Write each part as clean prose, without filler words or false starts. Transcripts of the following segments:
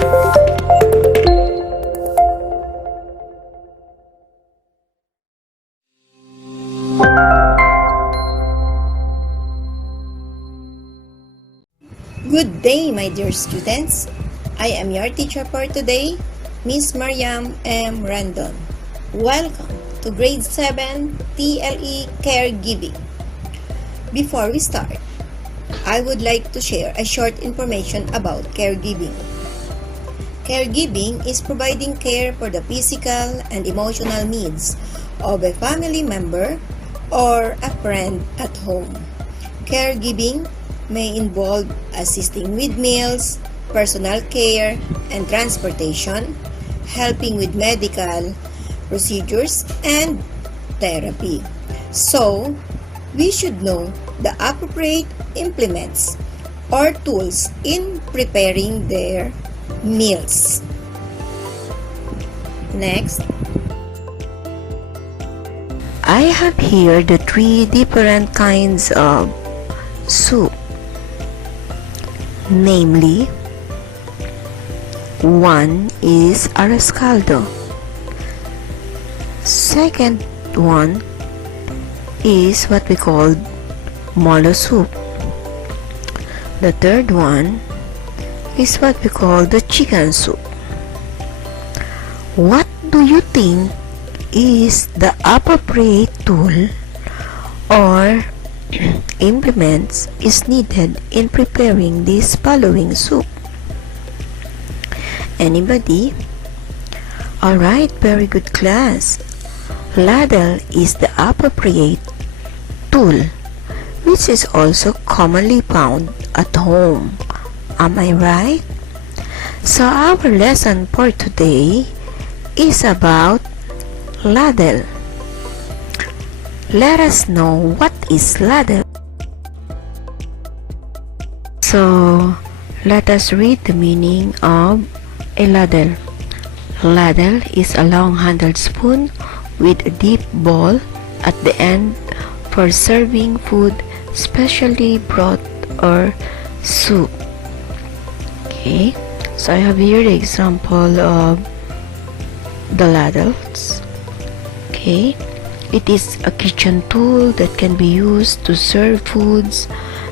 Good day, my dear students. I am your teacher for today, Miss Mariam Rendon. Welcome to Grade 7 TLE Caregiving. Before we start, I would like to share a short information about caregiving. Caregiving is providing care for the physical and emotional needs of a family member or a friend at home. Caregiving may involve assisting with meals, personal care, and transportation, helping with medical procedures, and therapy. So, we should know the appropriate implements or tools in preparing their meals. Next, I have here the 3 different kinds of soup. Namely, 1 is arroz caldo. Second one is what we call molo soup. The third one is what we call the chicken soup. What do you think is the appropriate tool or implements is needed in preparing this following soup? Anybody? Alright, very good class. Ladle is the appropriate tool, which is also commonly found at home. Am I right? So our lesson for today is about ladle. Let us know what is ladle. So, let us read the meaning of a ladle. Ladle is a long-handled spoon with a deep bowl at the end for serving food, especially broth or soup. Okay, so I have here the example of the ladles. Okay. It is a kitchen tool that can be used to serve foods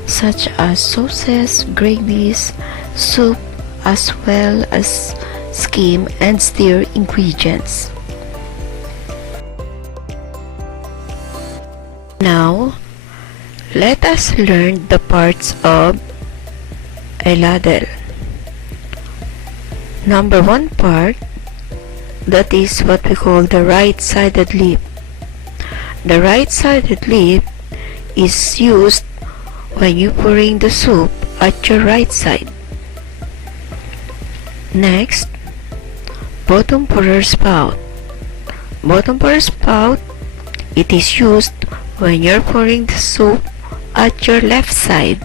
such as sauces, gravies, soup, as well as skim and stir ingredients. Now, let us learn the parts of a ladle. Number 1 part, that is what we call the right-sided lip. The right-sided lip is used when you pouring the soup at your right side. Next, bottom pourer spout. Bottom pourer spout, it is used when you're pouring the soup at your left side.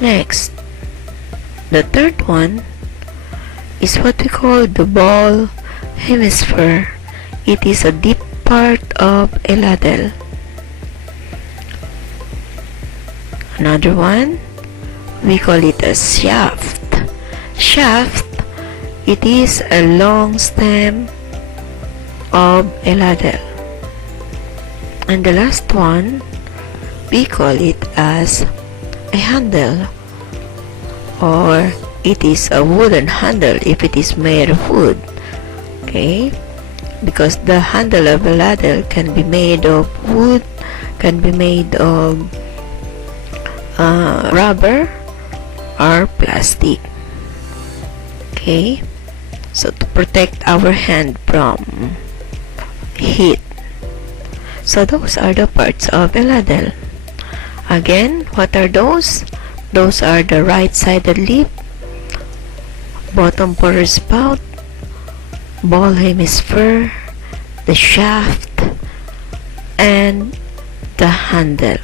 Next, the third one is what we call the ball hemisphere. It is a deep part of a ladle. Another one, we call it a shaft. Shaft, it is a long stem of a ladle. And the last one, we call it as a handle, or it is a wooden handle if it is made of wood. Okay, because the handle of a ladle can be made of wood, can be made of rubber or plastic. Okay, so to protect our hand from heat. So those are the parts of a ladle. Again, what are those? Those are the right-sided lip, bottom pourer spout, ball hemisphere, the shaft, and the handle.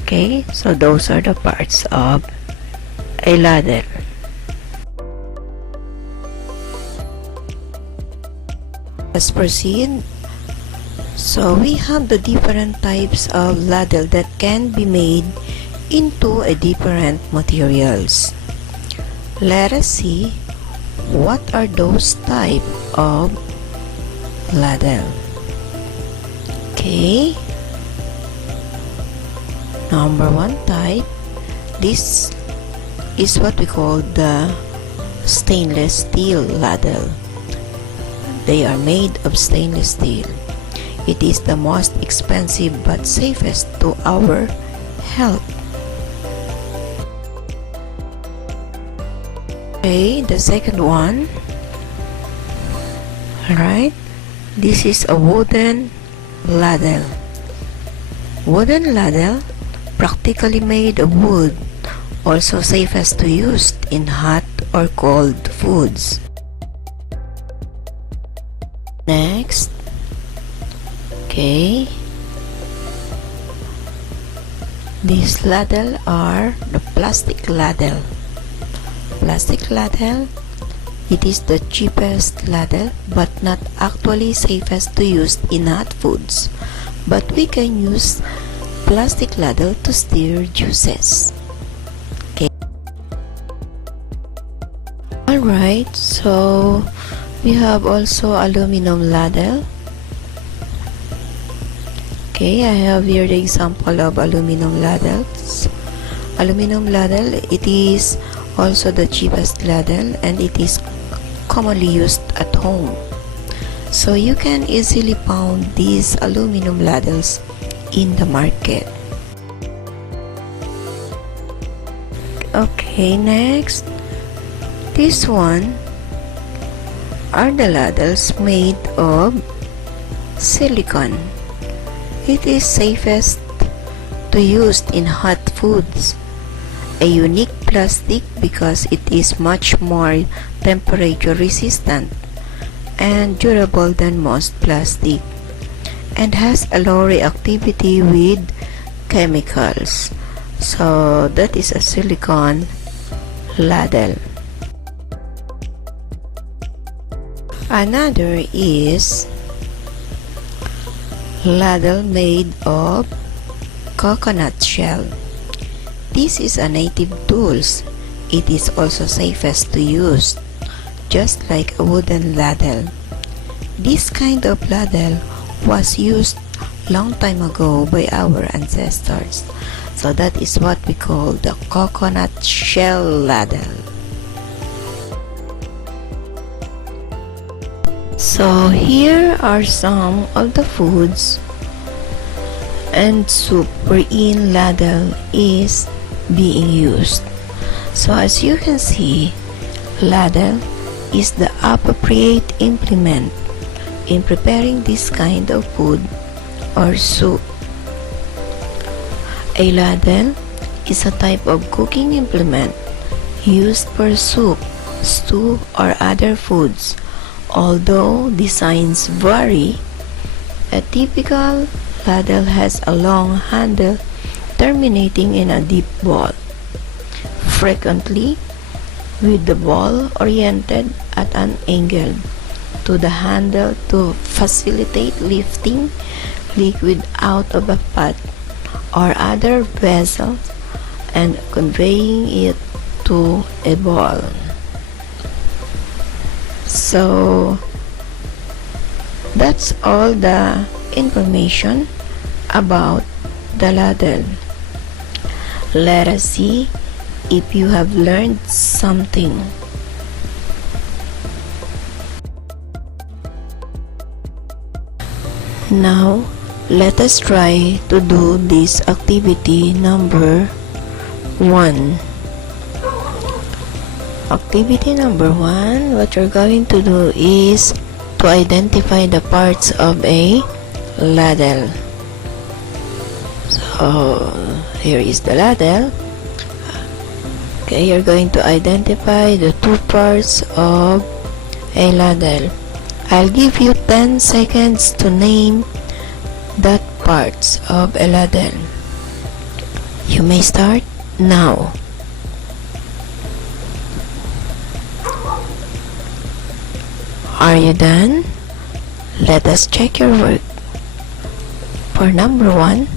Okay, so those are the parts of a ladle. Let's proceed. So we have the different types of ladle that can be made into a different materials. Let us see what are those type of ladle. Okay. Number one type, this is what we call the stainless steel ladle. They are made of stainless steel. It is the most expensive but safest to our health. Okay, the second one. Alright, this is a wooden ladle. Wooden ladle, practically made of wood, also safest to use in hot or cold foods. Next, okay, these ladle are the plastic ladle. Plastic ladle, it is the cheapest ladle but not actually safest to use in hot foods, but we can use plastic ladle to stir juices. Okay. Alright, so we have also aluminum ladle. Okay, I have here the example of aluminum ladles. Aluminum ladle, it is also the cheapest ladle and it is commonly used at home. So you can easily find these aluminum ladles in the market. Okay, next, this one are the ladles made of silicone. It is safest to use in hot foods. A unique plastic because it is much more temperature resistant and durable than most plastic and has a low reactivity with chemicals. So that is a silicone ladle. Another is ladle made of coconut shell. This is a native tool. It is also safest to use, just like a wooden ladle. This kind of ladle was used long time ago by our ancestors. So that is what we call the coconut shell ladle. So here are some of the foods and soup wherein ladle is being used. So as you can see, ladle is the appropriate implement in preparing this kind of food or soup. A ladle is a type of cooking implement used for soup, stew, or other foods. Although designs vary, a typical ladle has a long handle terminating in a deep ball, frequently with the ball oriented at an angle to the handle to facilitate lifting liquid out of a pot or other vessel and conveying it to a ball. So that's all the information about the ladle. Let us see if you have learned something. Now, let us try to do this activity number 1. Activity number 1, what you're going to do is to identify the parts of a ladle. So, here is the ladle. Okay, you're going to identify the two parts of a ladle. I'll give you 10 seconds to name that parts of a ladle. You may start now. Are you done? Let us check your work. For number 1,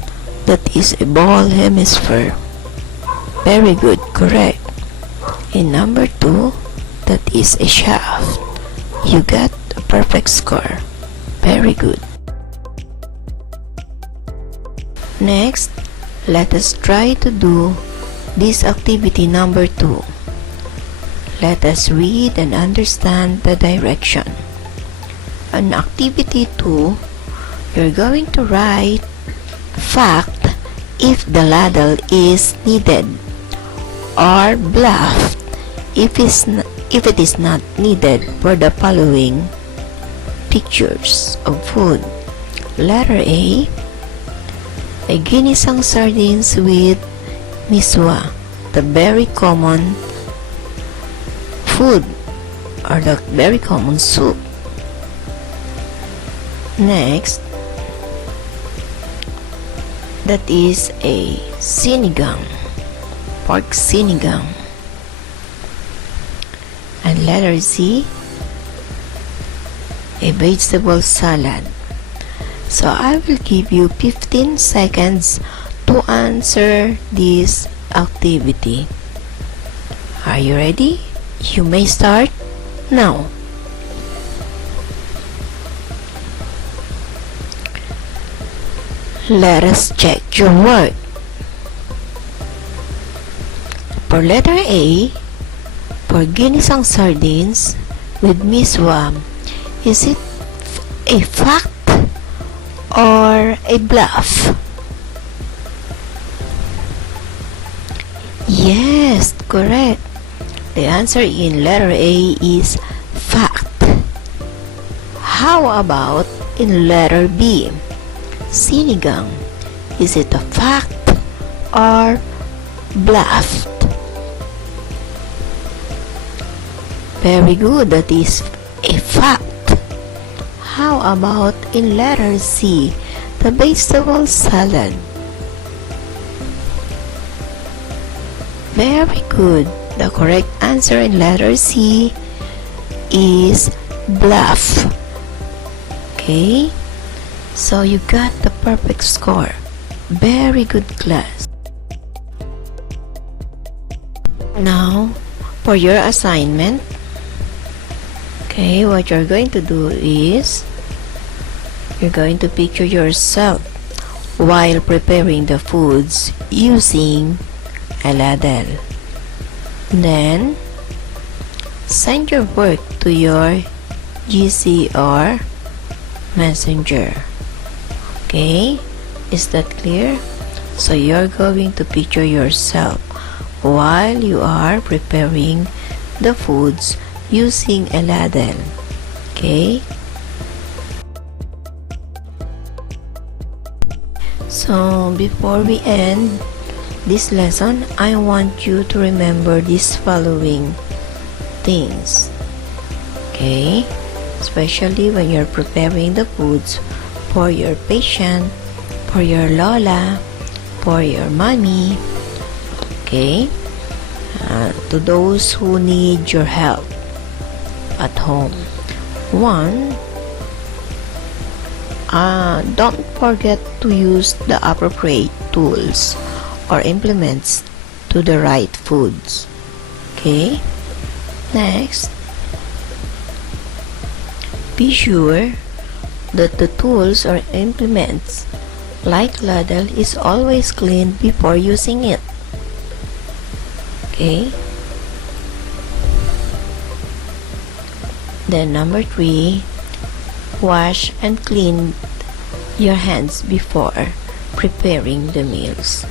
that is a ball hemisphere. Very good, correct. In number 2, that is a shaft. You got a perfect score. Very good. Next, let us try to do this activity number 2. Let us read and understand the direction. On activity 2, you're going to write fact if the ladle is needed, or bluff if it is not needed for the following pictures of food. Letter A ginisang sardines with miswa, the very common food or the very common soup. Next, that is a sinigang, pork sinigang. And letter C, a vegetable salad. So I will give you 15 seconds to answer this activity. Are you ready? You may start now. Let us check your work. For letter A, for ginisang sardines with miswa, is it a fact or a bluff? Yes, correct. The answer in letter A is fact. How about in letter B? Sinigang, is it a fact or bluff? Very good, that is a fact. How about in letter C, the vegetable salad? Very good. The correct answer in letter C is bluff. Okay? So you got the perfect score. Very good, class. Now, for your assignment, okay, what you're going to do is you're going to picture yourself while preparing the foods using a ladle. Then, send your work to your GC or Messenger. Okay, is that clear? So you're going to picture yourself while you are preparing the foods using a ladle. Okay? So before we end this lesson, I want you to remember these following things. Okay? Especially when you're preparing the foods for your patient, for your lola, for your mommy. Okay? To those who need your help at home. 1, don't forget to use the appropriate tools or implements to the right foods. Okay? Next, be sure that the tools or implements like ladle is always cleaned before using it. Okay? Then number 3, wash and clean your hands before preparing the meals.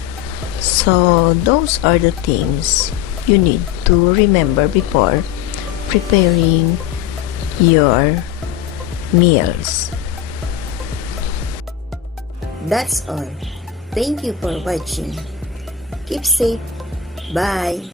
So those are the things you need to remember before preparing your meals. That's all. Thank you for watching. Keep safe. Bye.